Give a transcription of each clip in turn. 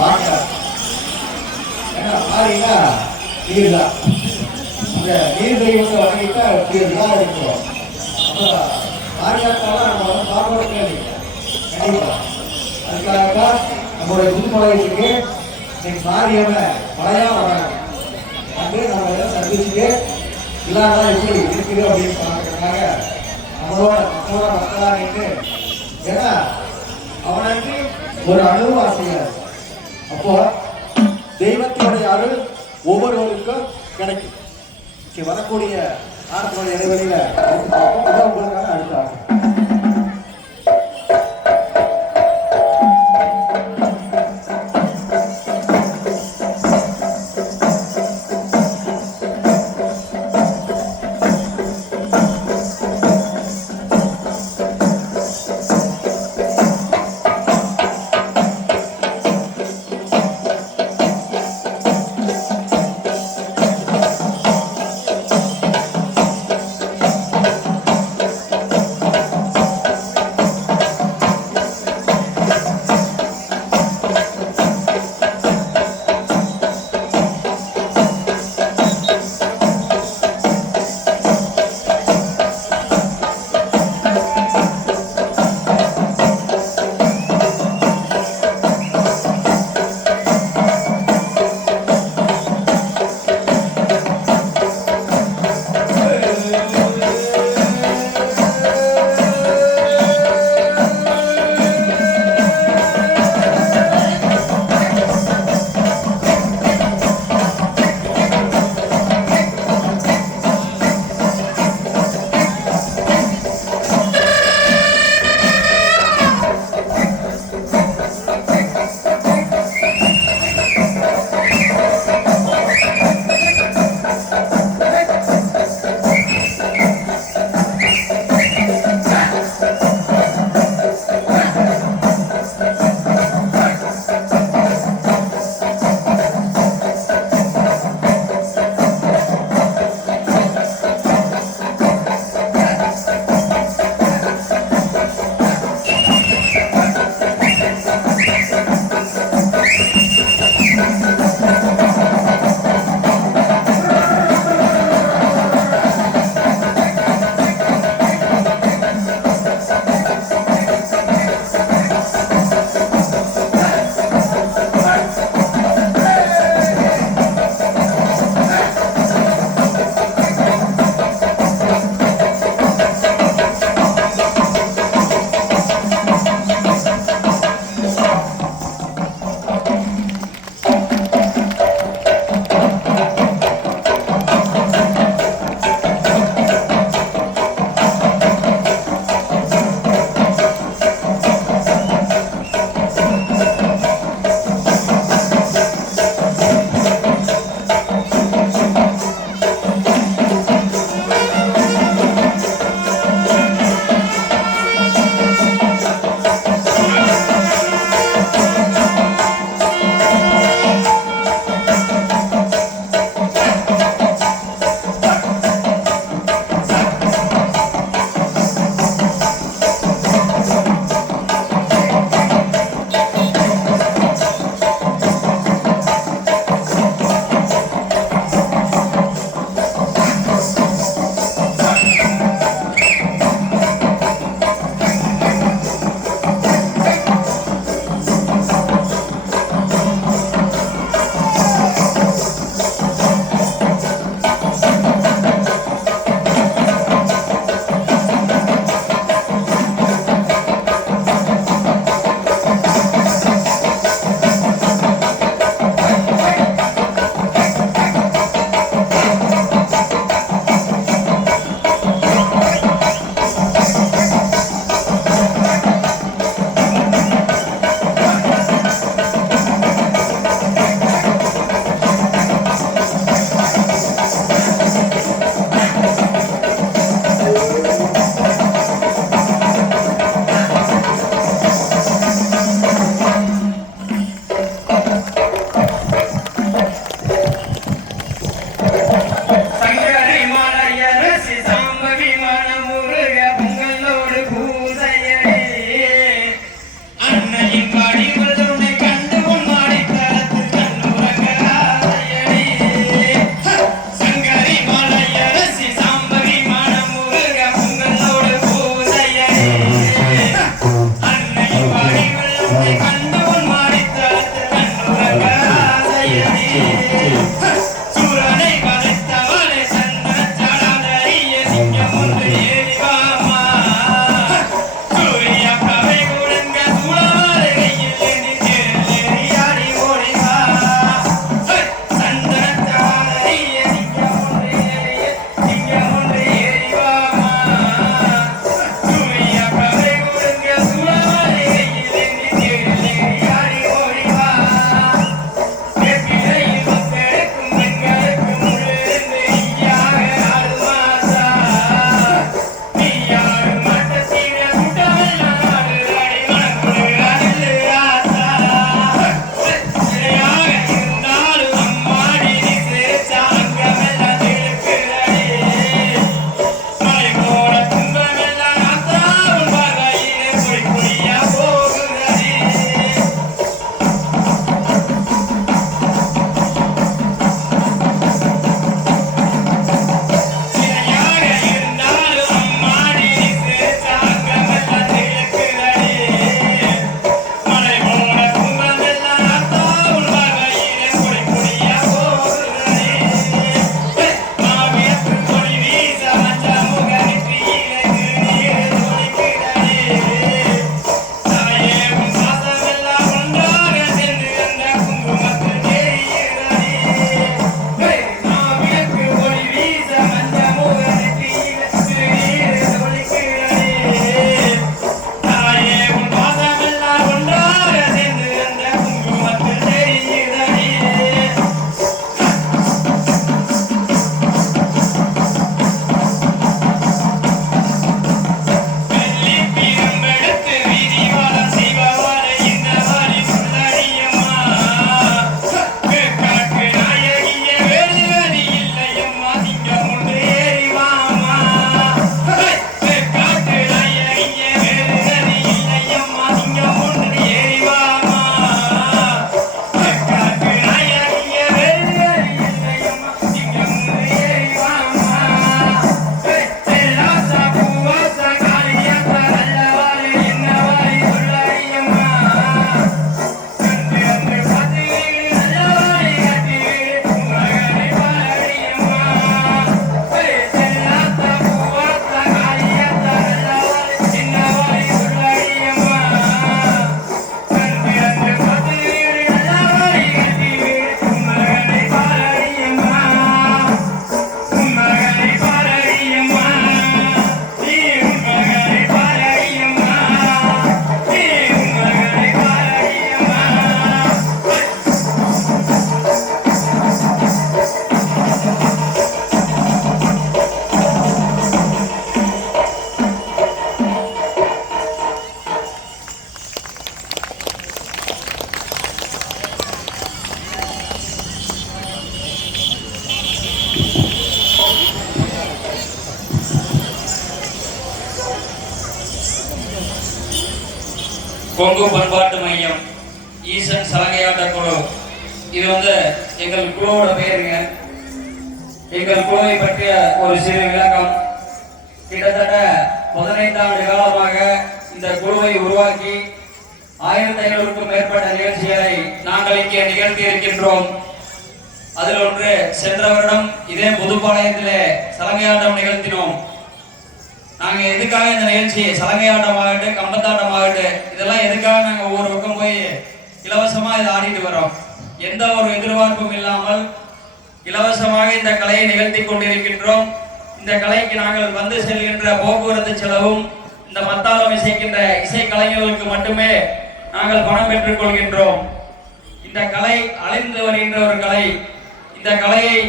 பார்க்கலாம். ஏன்னா மாறினா நீர் தான். அந்த நீர் தெய்வத்தை வணங்கிட்டா இப்படிதான் இருக்கும். அப்புறம் மாரியாத்தாலாம் நம்ம வந்து சாப்பாடு கேள்வி கண்டிப்பா. அதுக்காகத்தான் நம்மளுடைய புதுமலைக்கு இன்னைக்கு மாரியம்ம மழையா வராங்க. வந்து நம்ம எல்லாம் சந்திச்சுட்டு இல்லாத எப்படி இருக்குது அப்படின்னு பார்க்கறதுக்காக நம்மளோட மக்களா நின்று, ஏன்னா அவனுக்கு ஒரு அனுபவம் செய்யாது. அப்போ தெய்வத்தினுடைய அருள் ஒவ்வொருவருக்கும் கிடைக்கும். வரக்கூடிய ஆரம்படைய இடைவெளியில உங்களுக்கான அடுத்த ஆசை. கொங்கு பண்பாட்டு மையம் ஈசன் சலங்கையாட்ட குழு. இது வந்து எங்கள் குழுவோட பெயருங்க. எங்கள் குழுவை பற்றிய ஒரு சிறு விளக்கம். கிட்டத்தட்ட 15 ஆண்டு காலமாக இந்த குழுவை உருவாக்கி 1500க்கும் மேற்பட்ட நிகழ்ச்சிகளை நாங்கள் இங்கே நிகழ்த்தி இருக்கின்றோம். அதில் ஒன்று சென்ற வருடம் இதே புதுப்பாளையத்திலே சலங்கையாட்டம் நிகழ்த்தினோம். நாங்க எதுக்காக இந்த நிகழ்ச்சி சலங்கையாட்டம் ஆகட்டும், கம்பத்தாட்டம் ஆகட்டும், இதெல்லாம் எதுக்காக நாங்க ஒவ்வொரு பக்கம் போய் இலவசமா இதை ஆடிட்டு வரோம். எந்த ஒரு எதிர்பார்ப்பும் இல்லாமல் இலவசமாக இந்த கலையை நிகழ்த்தி கொண்டிருக்கின்றோம். இந்த கலைக்கு நாங்கள் வந்து செல்கின்ற போக்குவரத்து செலவும் இந்த மத்தாளம் இசைக்கின்ற இசை கலைஞர்களுக்கு மட்டுமே நாங்கள் பணம் பெற்றுக் கொள்கின்றோம். இந்த கலை அழிந்து வருகின்ற ஒரு கலை. இந்த கலையை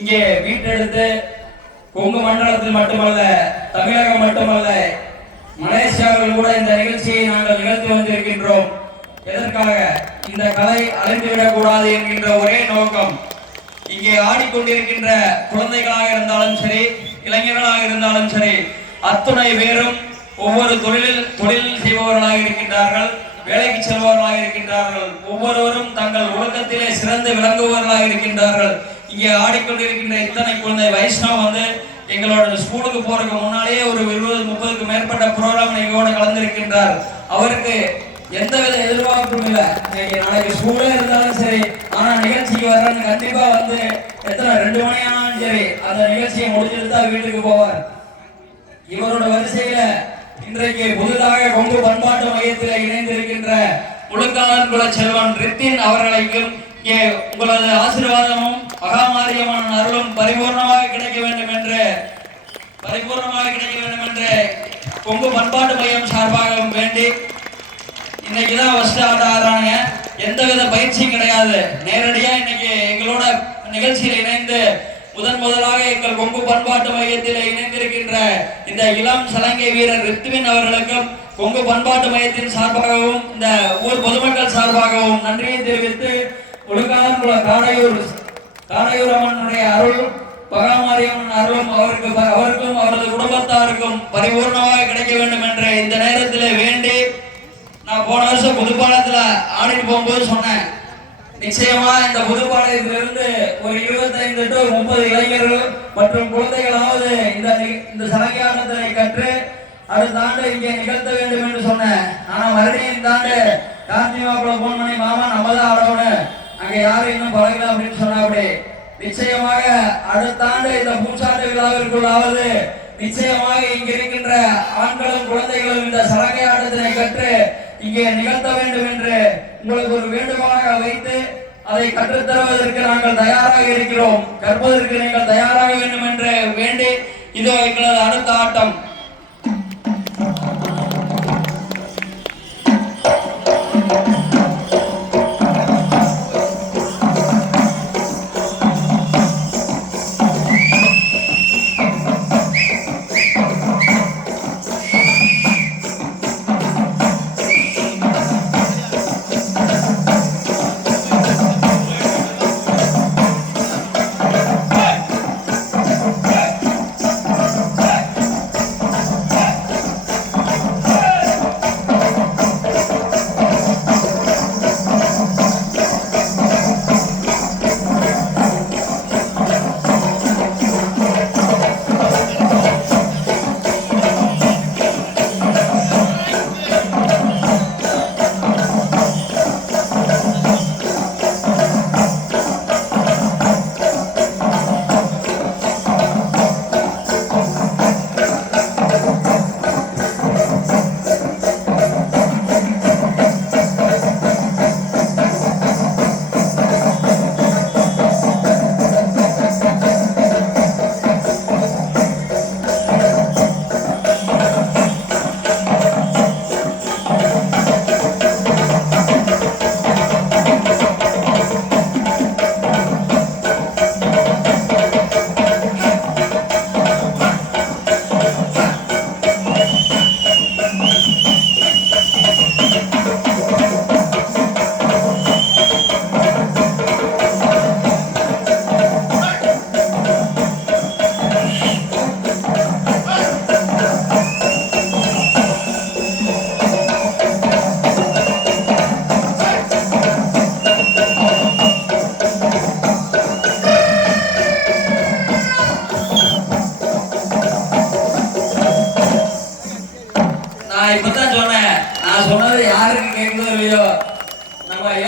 இங்கே மீட்டெடுத்து கொங்கு மண்டலத்தில் மட்டுமல்ல, தமிழகம் மட்டுமல்ல, மலேசியாவில் கூட இந்த நிகழ்ச்சியை நாங்கள் நிகழ்த்தி வந்திருக்கின்றோம். எதற்காக? இந்த கலை அழிந்துவிடக் கூடாது என்கின்ற ஒரே நோக்கம். இங்கே ஆடிக்கொண்டிருக்கின்ற குழந்தைகளாக இருந்தாலும் சரி, இளைஞர்களாக இருந்தாலும் சரி, அத்துணை பேரும் ஒவ்வொரு தொழில் செய்பவர்களாக இருக்கின்றார்கள், வேலைக்கு செல்பவர்களாக இருக்கின்றார்கள். ஒவ்வொருவரும் தங்கள் ஒழுக்கத்திலே சிறந்து விளங்குபவர்களாக இருக்கின்றார்கள். இங்கே ஆடிக்கொண்டிருக்கின்ற இத்தனை குழந்தை வைஷ்ணவ் வந்து எங்களோட ஸ்கூலுக்கு போறதுக்கு முன்னாலேயே ஒரு 20-30க்கு மேற்பட்ட ப்ரோக்ராம் எங்களோட கலந்திருக்கின்றார். அவருக்கு எந்தவித எதிர்பார்ப்பும் இல்லை. நாளைக்கு ஸ்கூலே இருந்தாலும் சரி, ஆனா நிகழ்ச்சிக்கு வர்றன்னு கண்டிப்பா வந்து எத்தனை 2 மணி ஆனாலும் சரி அந்த நிகழ்ச்சியை முடிச்சுட்டு தான் வீட்டுக்கு போவார். இவரோட வரிசையில இன்றைக்கு புதிதாக கொங்கு பண்பாட்டு மையத்தில் இணைந்திருக்கின்ற முழுக்காளன் குல செல்வன் ரித்தின் அவர்களுக்கும் இங்கே உங்களது ஆசீர்வாதமும் மகாமாரியமான அருளும் பரிபூர்ணமாக கிடைக்க வேண்டும் என்று கொங்கு பண்பாட்டு மையம் சார்பாக வேண்டி இன்னைக்குதான் ஃபர்ஸ்ட் ஆடுறாங்க. எந்தவித பயிற்சியும் கிடையாது. நேரடியா இன்னைக்கு எங்களோட நிகழ்ச்சியில் இணைந்து முதலாக எங்கள் கொங்கு பண்பாட்டு மையத்தில் இணைந்திருக்கின்ற இந்த இளம் சலங்கை வீரர் ரித்துவின் அவர்களுக்கும் கொங்கு பண்பாட்டு மையத்தின் சார்பாகவும் இந்த ஊர் பொதுமக்கள் சார்பாகவும் நன்றியை தெரிவித்து ஒழுங்கான காடையூர் அம்மனுடைய அருள், பகாமாரியம்மன் அருளும் அவருக்கும் அவரது குடும்பத்தாருக்கும் பரிபூர்ணமாக கிடைக்க வேண்டும் என்ற இந்த நேரத்தில் வேண்டி, நான் போன வருஷம் புதுப்பாளையத்துல ஆடிட்டு போகும்போது சொன்னேன், நிச்சயமா இந்த புதுப்பாளையத்திலிருந்து ஒரு 25 to 30 இளைஞர்கள் மற்றும் குழந்தைகளாவது இந்த சலங்கையாட்டத்தினை கற்று அடுத்த ஆண்டு இங்கே நிகழ்த்த வேண்டும் என்று சொன்னேன். ஆனா மறுபடியும் இந்த ஆண்டு காந்தி மாப்பிள்ள போன் பண்ணி, மாமா நம்ம தான் ஆடணும், அங்க யாரும் இன்னும் பழகல அப்படின்னு சொன்னா, அப்படி நிச்சயமாக அடுத்த ஆண்டு இந்த பூச்சாட்டு விழாவிற்குள்ளாவது நிச்சயமாக இங்க இருக்கின்ற ஆண்களும் குழந்தைகளும் இந்த சலங்கை ஆட்டத்தினை கற்று இங்கே நிகழ்த்த வேண்டும் என்று உங்களுக்கு ஒரு வேண்டுகோளாக வைத்து அதை கற்றுத்தருவதற்கு நாங்கள் தயாராக இருக்கிறோம். கற்பதற்கு நீங்கள் தயாராக வேண்டும் என்று வேண்டி இதோ எங்களது அடுத்த ஆட்டம்.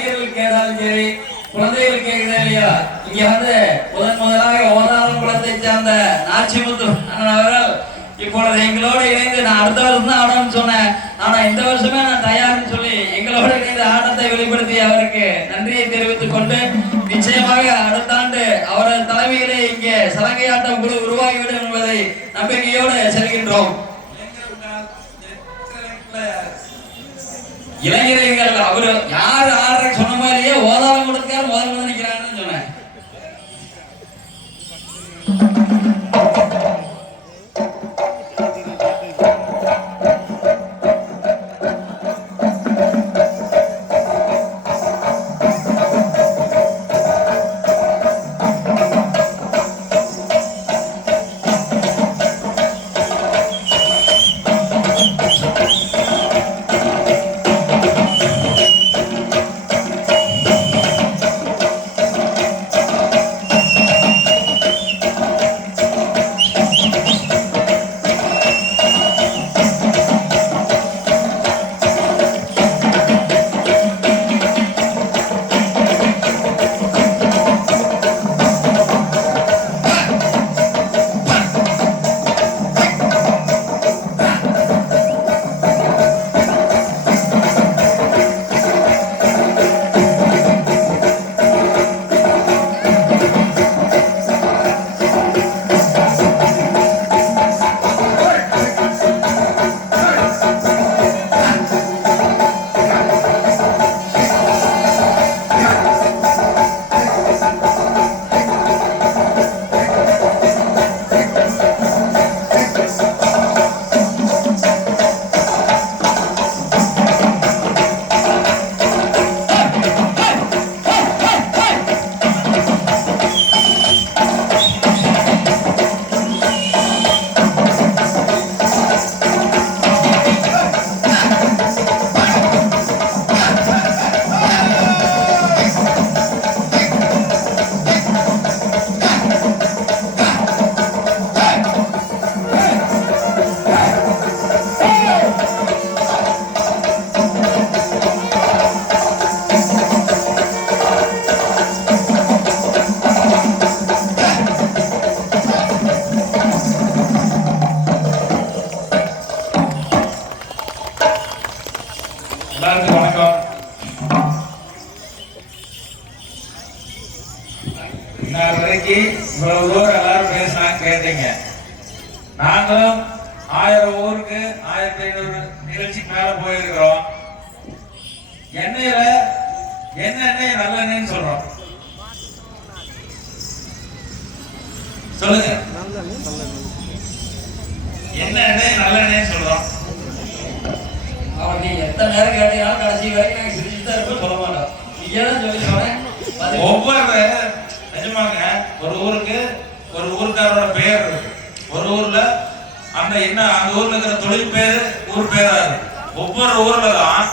இளைஞர்கள் கேட்டாலும் சரி, குழந்தைகள் கேட்குதா இல்லையா, இங்க வந்து முதலாக ஓதாரம் குளத்தை சேர்ந்த நாச்சிமுத்து அண்ணன் அவர்கள் இப்பொழுது எங்களோடு இணைந்து, நான் அடுத்த வருஷம் தான் ஆடணும்னு சொன்னேன், ஆனா இந்த வருஷமே நான் தயார்னு சொல்லி எங்களோடு இணைந்து ஆட்டத்தை வெளிப்படுத்தி அவருக்கு நன்றியை தெரிவித்துக் கொண்டு, நிச்சயமாக அடுத்த ஆண்டு அவரது தலைமையிலே இங்கே சலங்கையாட்டம் குழு உருவாகிவிடும் என்பதை நம்பிக்கையோடு செல்கின்றோம். இளைஞர்கள் அவரு யாரு ஆடுற சொன்ன மாதிரியே ஓதாரம் கொடுத்தாரு, முதல்ல நிக்கிறான்னு சொன்னேன். எல்லாருக்கும் வணக்கம். இன்னொரு வரைக்கும் இவ்வளவு தூரம் எல்லாரும் பேசினாங்க கேட்டீங்க. நாங்களும் 1000 ஊருக்கு 1500 நிகழ்ச்சிக்கு மேல போயிருக்கிறோம். எண்ணெயில என்ன எண்ணெய் நல்ல எண்ணெய்ன்னு சொல்றோம், சொல்லுங்க. என்ன எண்ணெய் நல்ல எண்ணெய்ன்னு சொல்றோம். அவன் நீ எத்தனை நேரம் கேட்டீங்கன்னா கடைசி வரைக்கும் நாங்கள் சிரிச்சுட்டு தான் இருப்போம், சொல்ல மாட்டோம். நீங்க தான் சொல்லி சொன்னேன். ஒவ்வொரு நிஜமாங்க ஒரு ஊருக்கு ஒரு ஊருக்காரோட பேர் இருக்கு. ஒரு ஊர்ல அந்த என்ன அந்த ஊர்ல இருக்கிற தொழில் பேரு ஊர் பேரா இருக்கு. ஒவ்வொரு ஊர்ல தான்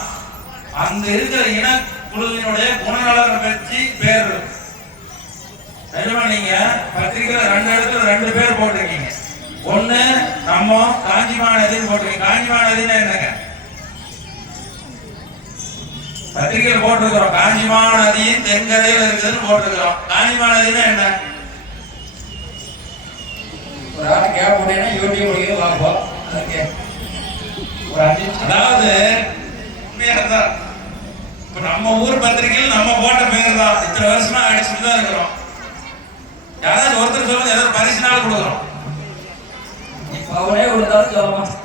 அந்த இருக்கிற இன குழுவினுடைய குணநலனை பற்றி பேர் இருக்கு. நிஜமா நீங்க பத்திரிகையில 2 இடத்துல 2 பேர் போட்டிருக்கீங்க. ஒண்ணு நம்ம காஞ்சிமா நதின்னு போட்டிருக்கீங்க. காஞ்சிமா நதினா என்னங்க? பத்திரிகையில் போட்டிருக்கிறோம். காஞ்சிமா நதியின் தென்கரையில் இருக்குதுன்னு போட்டிருக்கிறோம். காஞ்சிமா நதினா என்ன? ஒரு ஆள் கேப் போட்டீங்கன்னா யூடியூப் முடியும் பார்ப்போம். அதுக்கு ஒரு 5 நிமிஷம். அதாவது உண்மையாதான் இப்ப நம்ம ஊர் பத்திரிகையில் நம்ம போட்ட பேர் தான் இத்தனை வருஷமா அடிச்சுட்டு தான் இருக்கிறோம். யாராவது ஒருத்தர் சொல்லுங்க, ஏதாவது பரிசு நாள் கொடுக்குறோம். இப்ப அவனே கொடுத்தாலும் சொல்ல மாட்டேன்.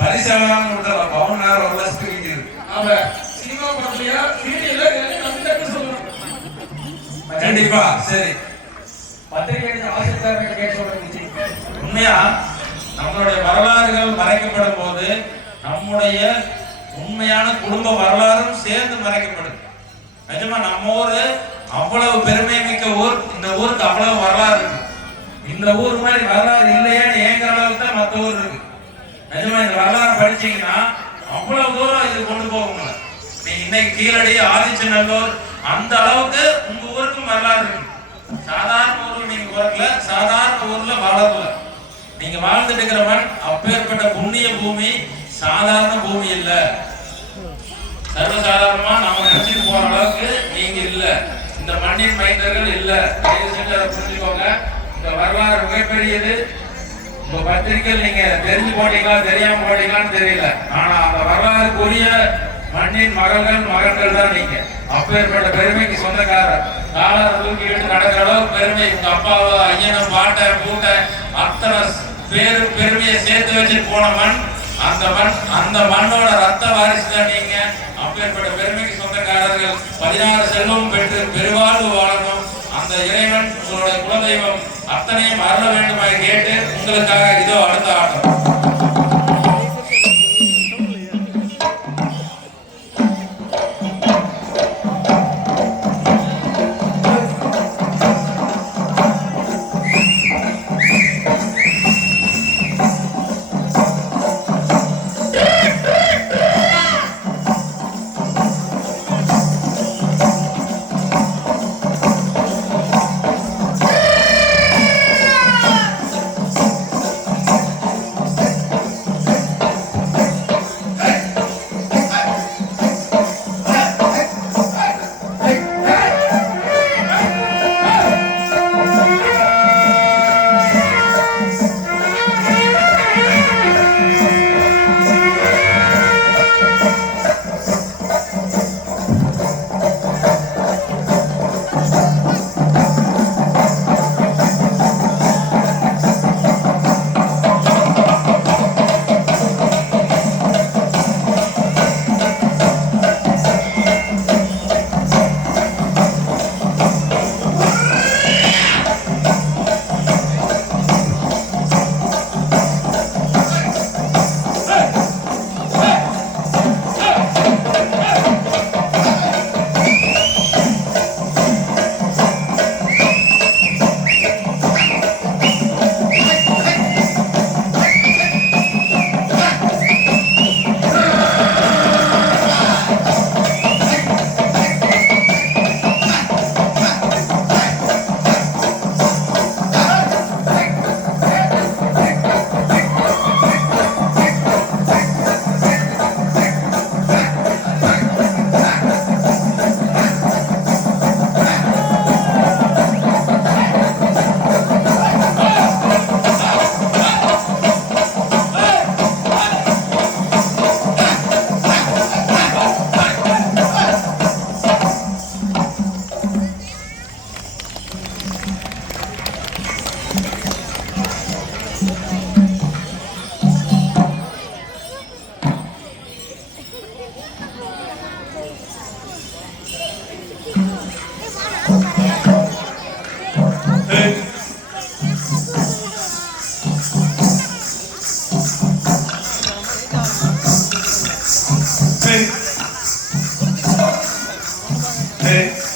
பரிசு எல்லாம் கொடுத்தாலும் பவுன் நேரம் 1 லட்சத்துக்கு இருக்குது. ஆமா, சினிமா படத்துலயா சீரியல்ல சொல்லணும். கண்டிப்பா. சரி, பத்திரிகை ஆசிரியர் கேட்க சொல்றேன். உண்மையா நம்மளுடைய வரலாறுகள் மறைக்கப்படும் போது நம்முடைய உண்மையான குடும்ப வரலாறும் சேர்ந்து மறைக்கப்படுது. நிஜமா நம்ம ஊரு அவ்வளவு பெருமை மிக்க ஊர். இந்த ஊருக்கு அவ்வளவு வரலாறு இருக்கு. இந்த ஊர் மாதிரி வரலாறு இல்லையேன்னு ஏங்குற அளவுக்கு தான் மற்ற ஊர் இருக்கு. நிஜமா இந்த வரலாறு படிச்சீங்கன்னா அவ்வளவு தூரம் இது கொண்டு போகுங்க. நீங்க இன்னைக்கு கீழடி, ஆதிச்சநல்லூர் அந்த அளவுக்கு உங்க ஊருக்கும் வரலாறு இருக்கு. சாதாரண ஊர்ல நீங்க பிறக்கல, சாதாரண ஊர்ல வளரல. நீங்க வாழ்ந்துட்டு இருக்கிறவன் அப்பேற்பட்ட புண்ணிய பூமி, சாதாரண பூமி இல்ல. சர்வசாதாரணமா நம்ம நினைச்சிட்டு போற அளவுக்கு நீங்க இல்ல, இந்த மண்ணின் மைந்தர்கள் இல்ல. தயவு செஞ்சு அதை புரிஞ்சுக்கோங்க. இந்த வரலாறு மிகப்பெரியது. உங்க பத்திரிகையில் நீங்க தெரிஞ்சு போட்டீங்களா தெரியாம போட்டீங்களான்னு தெரியல, ஆனா அந்த வரலாறுக்குரிய மண்ணின் மகன்கள் தான் நீங்க. அப்பேற்பட்ட பெருமைக்கு சொந்தக்காரர். காலரை தூக்கிட்டு நடக்கிற அளவுக்கு பெருமை உங்க அப்பாவோ ஐயனும் பாட்டை பூட்டை அத்தனை பெருமையை சேர்த்து வச்சுட்டு போன மண் அந்த மண்ணோட ரத்த வாரிசு தான் நீங்க. அப்பேற்பட்ட பெருமைக்கு சொந்தக்காரர்கள். 16 செல்வம் பெற்று பெருவாழ்வு வாழணும். அந்த இறைவன் உங்களுடைய குலதெய்வம் அத்தனையும் அருள வேண்டுமாய் கேட்டு உங்களுக்காக இதோ அடுத்த ஆட்டம். Hey.